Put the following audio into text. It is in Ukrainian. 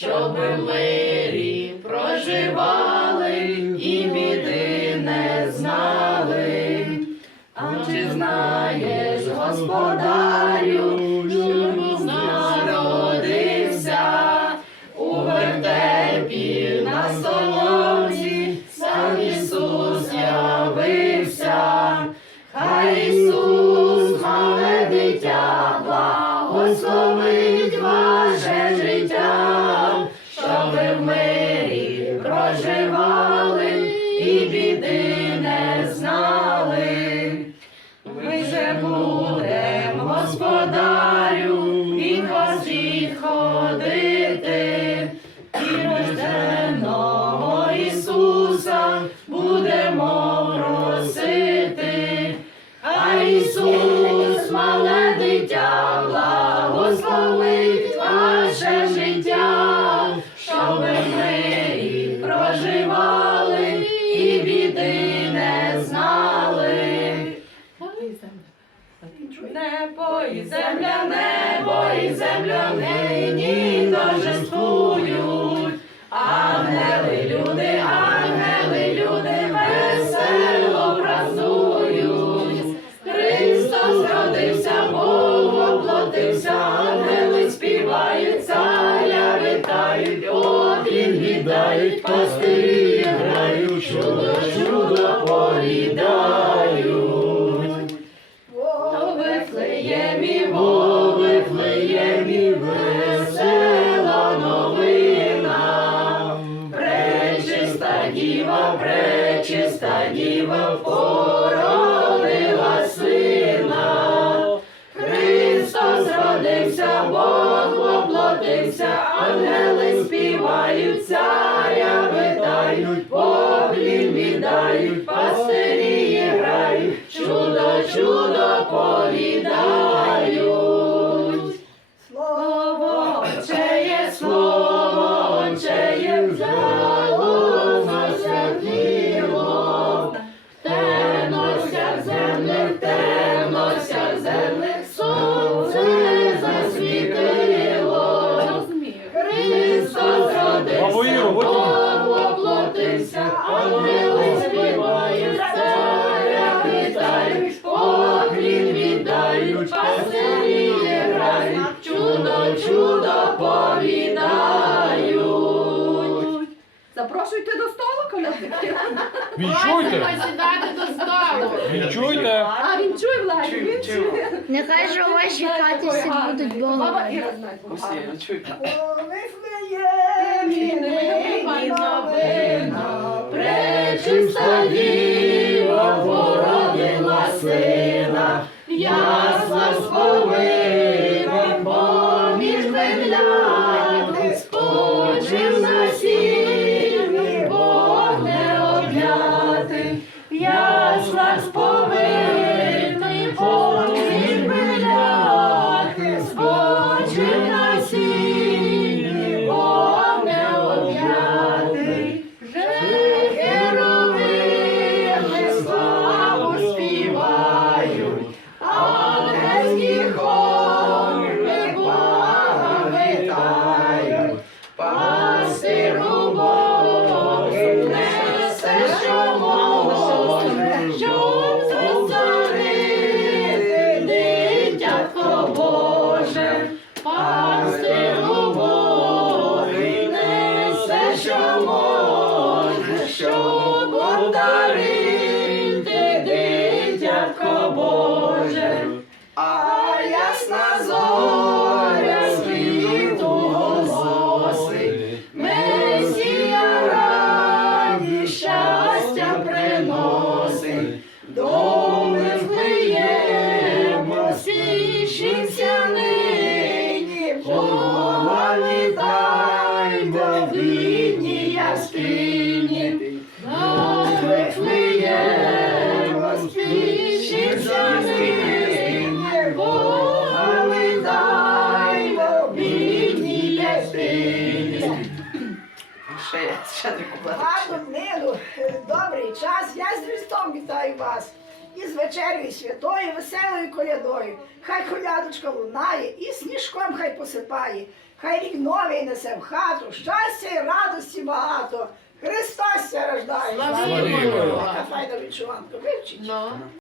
щоб мирі проживали і біди не знали, а чи знаєш, Господа? Будем, господарю, від вас відходити, і рожденого Ісуса будемо просити. А Ісус, мале дитя, благословить ваше життя, щоб ми Небо і земля, небо і земля нині торжествують. Ангели, люди, ангели, люди весело празднують. Христос родився, Бог воплотився, ангели співають, царя вітають, оклін віддають, пастирі діва, пречиста діва, породила сина. Христос родився, Бог воплотився, ангели співають, царя витають, поклін віддають, пастирі грають, чудо, чудо повідають. Чудо, чудо повідають. Запрошуйте до столу, колядники. Відчуйте! Сідайте до столу. Відчуйте! А він чує, Владі, він чує. Нехай же у вашій хаті всі будуть Баба Бога. Іра знає. Нині новина, пречиста діва породила сина, ясла Гарну днину, добрий час. Я з Христом вітаю вас. І з вечерею святою, веселою колядою. Хай колядочка лунає, і сніжком хай посипає. Хай рік новий несе в хату, щастя і радості багато. Христос ся рождає. Славімо! Така файна вічуванка, вивчіть. Ну.